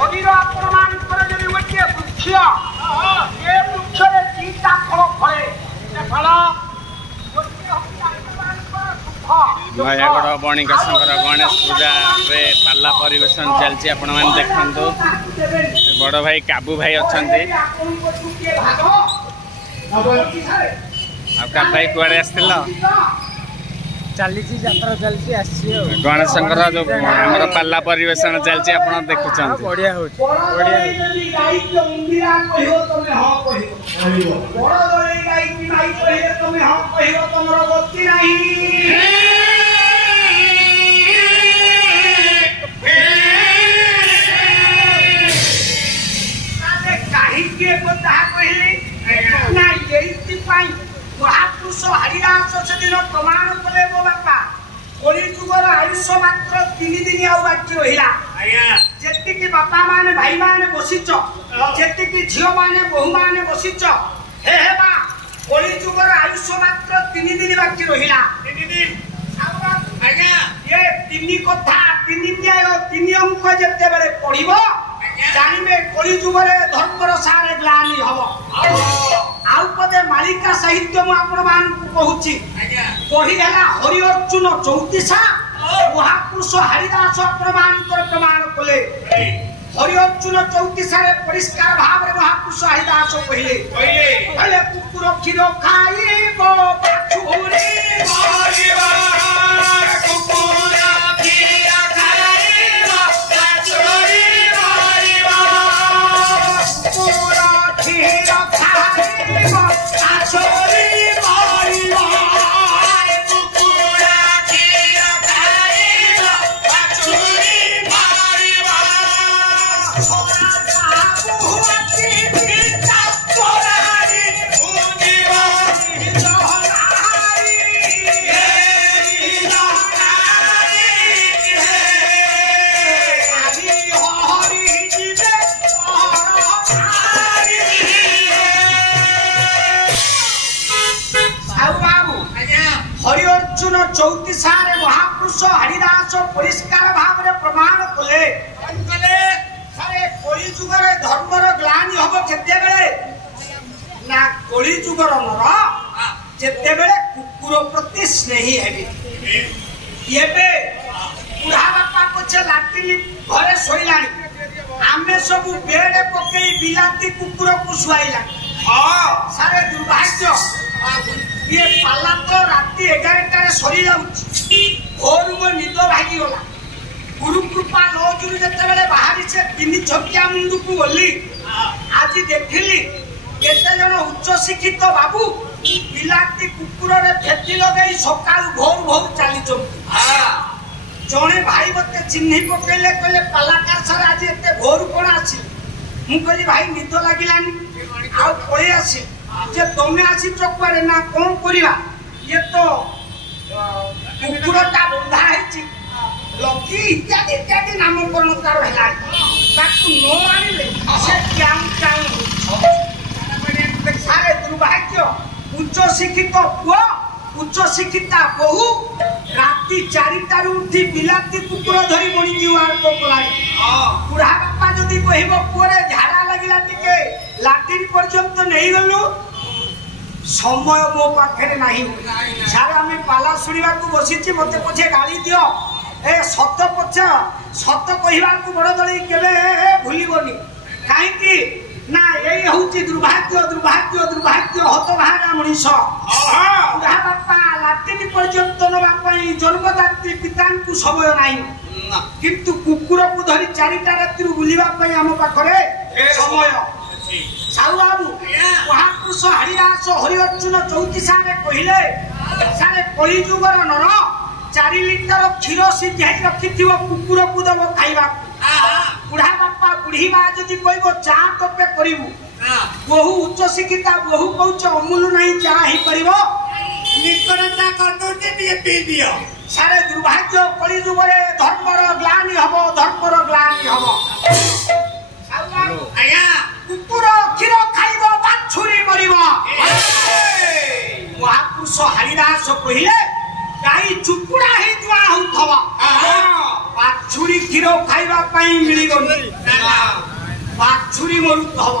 शरीर आपणमानଙ୍କର ଯଦି ଗୋଟିଏ ବୃକ୍ଷ ଏ ବୃକ୍ଷରେ ଦିଟା ଫଳ ଫଳେ ଫଳ ନୟାଗଡ଼ ବଣିକାଶଙ୍କର ଗଣେଶ ପୂଜାରେ ପାଲା ପରିବେଷଣ ଚାଲିଛି। ଆପଣମାନେ ଦେଖନ୍ତୁ ବଡ଼ ଭାଇ କାବୁ ଭାଇ ଅଛନ୍ତି। ଆଉ କାବୁ ଭାଇ କୁଆଡ଼େ ଆସିଥିଲ? ଚାଲିଛି ଯାତ୍ରା ଚାଲିଛି ଆସିଛି ଆଉ ଗଣେଶଙ୍କର ଯୋଉ ଆମର ପାଲା ପରିବେଷଣ ଚାଲିଛି ଆପଣ ଦେଖୁଛନ୍ତି। ବଢିଆ ହଉଛି ବଢିଆ महापुरुष हरिदास से दिन प्रमाण कले मो बापा कलिजुगर आयुष मात्र 3 दिन आउ बाकी रहिला जेतिकी बापा माने भाई माने बसिच जेतिकी झियो माने बहु माने बसिच हे बा कलिजुगर आयुष मात्र 3 दिन बाकी रहिला 3 दिन आज्ञा ये 3 कथा 3 न्याय 3 अंक जेते बेले पढिबो जानिबे कलिजुगरे धर्मर सारे ग्लानि हबो आउ पदे मालिका साहित्य मु आपण मान कहूची कही हला हरि अर्जुन 34 महापुरुष हरिदास प्रमाण कर प्रमाण कले हरि अर्जुन 34 रे परिष्कार भाव रे महापुरुष हरिदास कहिले भले कुकुर खीर खाइबो पाछुरी मारिबा कुकुर खीर खाइबो पाछुरी मारिबा कुकुर खीर खाइबो पाछुरी मारिबा कुकुर खीर खाइबो पाछुरी मारिबा हरि अर्जुन 34 रे महापुरुष हरिदास परिष्कार भाव रे प्रमाण कले सारे कलिजुगर धर्मर ग्लानि हबो केते बेले ना कलिजुगर नर जेते बेले कुकुर प्रति स्नेही हेबी येबे बुढ़ा बापा पछे लाटिनी घरे सोइलानी आमे सब बेड पकेई बिलाती कुकुर को सुआइला सारे दुर्भाग्य ये पाला तो राति 11 सरी जाउची भोर मो निद भागी गला गुरु कृपा नौजुरी जते बेले बाहरी से 3 छकिया मुंडू को गली आज देखिली केते जन उच्च शिक्षित बाबू बिलाती कुकुर रे फेटी लगई सकाल भोर भोर चाली चोक जने भाई मते चिन्ही पकेले कहले पालाकार सर आज एते भोर कोन आसी मु कहली भाई निद लागिलानी आ पळे आसी जे तमे आसी चोकवारे ना कोन करिवा ये तो कुकुरटा बंधा हैची लकी इत्यादि इत्यादि नामकरण तार हैला ताकू नो आनिले से क्याम क्याम सारे दुर्भाग्य उच्च शिक्षित पुआ उच्च शिक्षिता बहु राति 4 उठी बिलाती कुकुर धरी बणी जीवार कोकलाई बुढ़ा बापा जदी कहिबो पुरे झाड़ा लागिला टिके लाटिन पर्यंत नहीं गलु समय मो पाखे नहीं सारे आम पाला शुणा को बसी मत पछे गाली दियो ए सत पछ सत कहवा बड़ दल केवे भूलबनी कहीं ना यही हूँ दुर्भाग्य दुर्भाग्य दुर्भाग्य हतभागा मनीष बुढ़ा बापा लाटिन पर्यंत नापी जन्मदात्री पिता समय ना किंतु कुकुर को धरी 4टा राति बुलवाई आम पाखे समय साहू बाबू महापुरुष हरिदास हरि अर्जुन 34 रे कहिले सारे कलिजुगर नर 4 लिटर क्षीर सिझाई रखिथिबो कुकुर को दबो खाइबा बुढ़ा बापा बुढ़ी बा जदि कहबो चा कपे करिवु बहु उच्च शिक्षिता बहु कहउछ अमूल नहीं चा ही परिबो निकटता कर दोते भी पी दियो सारे दुर्भाग्य कलिजुगरे धर्मर ग्लानि हबो धर्मर ग्लानि हबो आया कुकुर क्षीर खाइबो बाछुरी मरिबो महापुरुष हरिदास कहिले गाई चुकुड़ा हे दुआ होथबा बाछुरी क्षीर खाइबा मिलगनी बाछुरी मरुत हम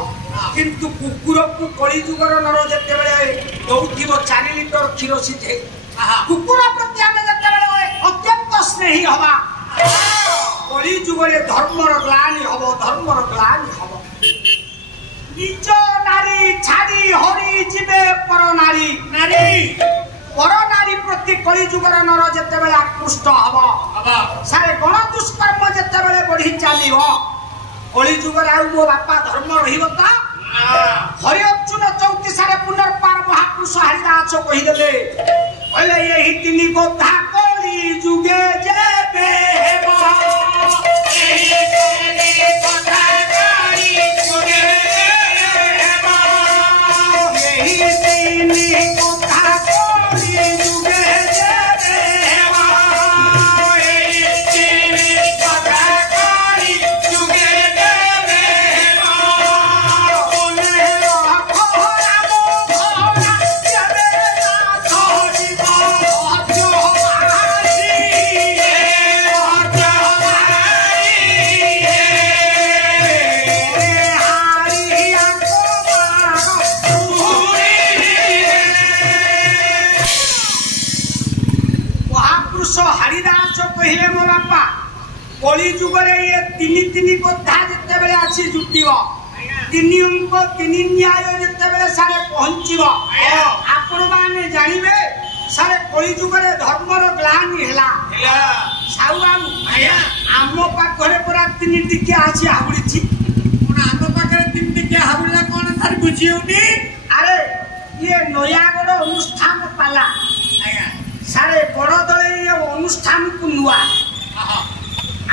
किंतु कुकुर को कली जुगर नर जते बेले दौथिबो 4 लिटर क्षीर सिधे कुकुर प्रति आमे जते बेले अत्यंत स्नेही हवा कली जुगरे धर्मर ग्लानि हबो निज नारी छाड़ी हरि जीवे पर नारी प्रति कली जुगर नर जते बेले आकृष्ट हबो सारे गण दुष्कर्म जते बेले बढ़ी चलियो कली जुगर आ मो बापा धर्म रहिबो त हरि अर्जुन 34 सारे पुनर्पार महापुरुष हरिदास कहिदेले कहले यही तिनी गोधा कली जुगे जेबे हेबो एही तिनी गोधा कली जुगे हेबो एही तिनी गोधा कली जुगे जेबे हेबो एही तिनी गोधा कली जुगे हरिदास कहिले मो बापा कली जुगरे ये तीन कथा जते बेले आसी जुटिबो तीन अंक तीन न्याय जते बेले सारे पहुंचीबो आपण माने जानिबे सारे कली जुगरे धर्मर ग्लानि हैला साउ बाबू आम पाखरे पूरा तीन टिके आसी हाबुड़ी कोन आम पाखरे तीन टिके हाबुड़ा कोन थार बुझिउनी अरे ये नयागढ़ अनुष्ठान पाला सारे बड़ दले ये अनुष्ठान को नुआ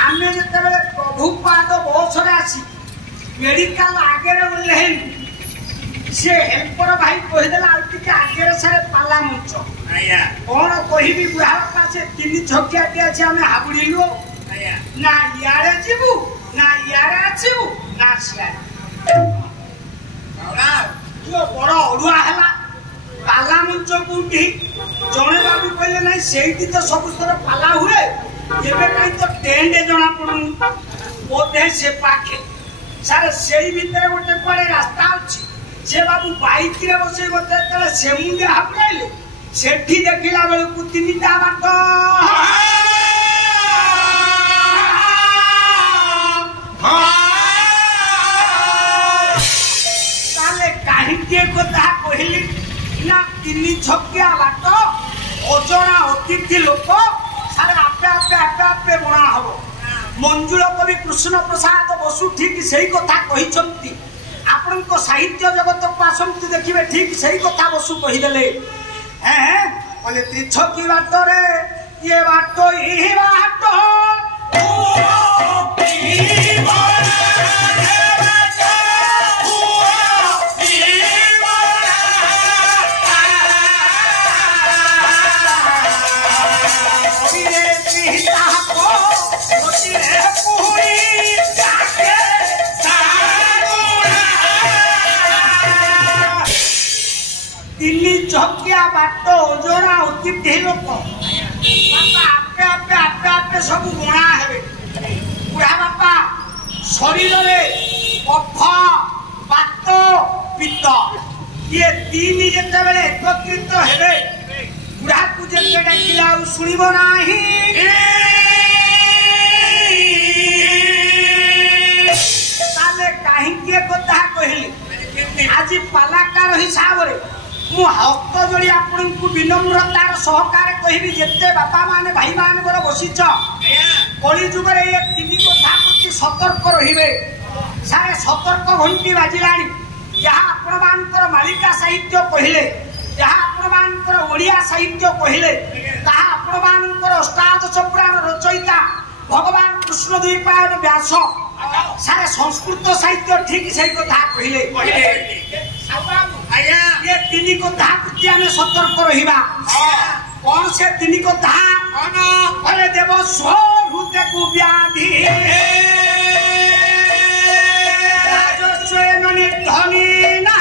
आमे जते बेले प्रभुपाद बसरे आसी मेडिकल आगे ओल्हेन से हेल्पर भाई कहि देला आउटिके आगे सारे पाला मंच कोन कहिबी बुढ़ा पासे तीन छकिया के अछि हमें हाबुड़ीलु ना यारे जीवु ना यारे आछिबु ना सियारे यो बड़ अडुआ हला पाला मंच कोठी जणे बाबू कहले नहीं सेठी तो सब स्तर पाला हुए जेबे काई तो टेंड जणा पडन बोधे से पाखे सारे सेई भीतर गोटे पड़े रास्ता अछि से बाबू बाइक रे बसे गोटे तले सेमुंडे हापले सेठी देखिला बेल को तीनटा बाट ताले काहे के कथा कहिली ना तीन छकिया बाट अजना अतिथि लोक सारे आपे बना हम मंजुल कवि कृष्ण प्रसाद बसु ठीक सही कथा कही आपण साहित्य जगत को आसंती देखिए ठीक सही कथा बसु कहीदेले कहले त्रिछकी बाट रे ये बाट ई बाट छकिया बाट ओजोड़ा अतिथि लोक बापा आपे सब गणा हेबे बुढ़ा बापा शरीर रे कफ बात पित्त ये तीन जते बेले एकत्रित हेबे बुढ़ा को जते डाकिला सुनिबो नाही ताले काहे के कथा कहली आज पालाकार हिसाब रे मु हस्त जोड़ी आपण को विनम्रतार सहकार कहबी जेते बापा माने भाई माने गोर बसिच कली जुगरे ये तीन कथा प्रति सतर्क रहिबे सारे सतर्क घंटी बाजिलानी जहाँ आपण मानकर मालिका साहित्य कहिले जहाँ आपण मानकर ओडिया साहित्य कहिले ताहा आपण मानकर अष्टादश पुराण रचयिता भगवान कृष्ण द्वैपायन व्यास सारे संस्कृत साहित्य ठीक सही कथा कहिले ये तीन कथा प्रति आम सतर्क रहिबा कौन से तीन कथा अरे देव स्वहृदय को व्याधि राजस्वेन निर्धनी ना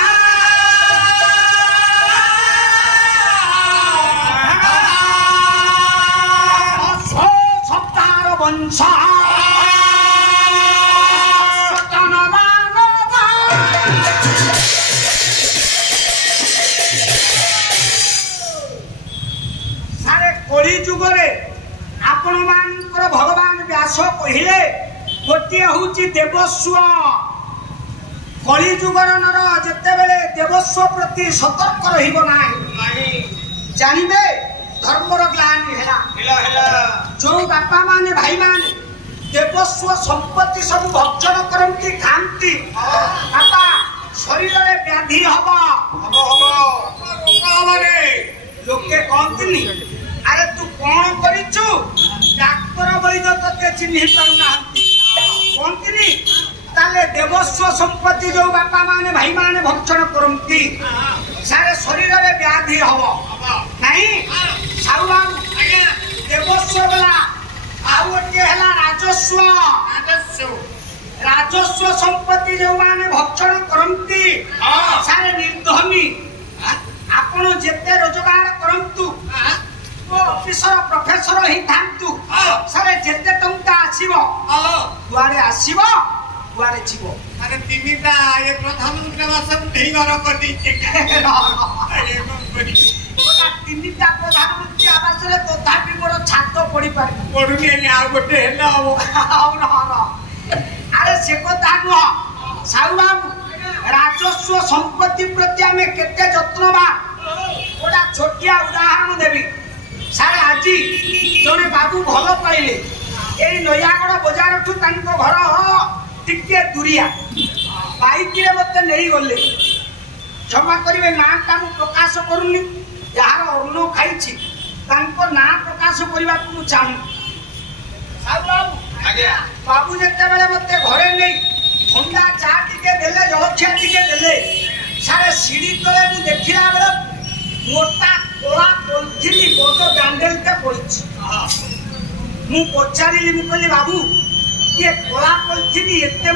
सप्ताह वंश गोटे हूँ देवस्व कलिजुगर नर जितेबले देवस्व प्रति सतर्क रहिबो नाही जानबे धर्मर ग्लानि है जो बापा माने भाई माने देवस्व संपत्ति सब भक्षण करती खाती बापा शरीर में व्याधि हम लोके कहती अरे तू कौन करिचु डाक्तर वैद्य तते चिन्ह पारुना कहती ताले देवस्व संपत्ति जो बापा माने भाई माने भक्षण करती सारे शरीर में व्याधि हम नहीं साउबाबू देवस्व वाला आउ गोटे है राजस्व राजस्व संपत्ति जो माने भक्षण करती सारे निर्धनी आपण जेते रोजगार करंतु ऑफिसर प्रोफेसर ही थांतु सारे जेते टंका आसीबो कुआरे आसीबो कुआरे जीवो अरे तिनिटा ये प्रधानमंत्री आवास नहीं घर कर दी तिनिटा प्रधानमंत्री आवास रे तथापि मोर छात पड़ी पारे पडुनी आ गोटे हेला अरे से कथा नुह साउबाबू राजस्व संपत्ति प्रति आम केते जत्नवान गोटा छोटिया उदाहरण देवी सारे आज जड़े बाबू भल पाइले यही नयागढ़ बजार ठू घर टिके दूरिया बाइक रे मत नहीं गले क्षमा करेंगे नाटा मु प्रकाश करूनी यार अन्न खाई ना प्रकाश करने को चाहूँ बाबू जिते बेले मत घरे नहीं ठंडा चा टिके देले जलखिया टिके देले सारे सीढ़ी तले मु देखिला बेले मोटा कोला पॉलिथिन बड़ ब्याण्डेलटे पड़ी मु पचारि कहली बाबू ये कोला पॉलिथिन एते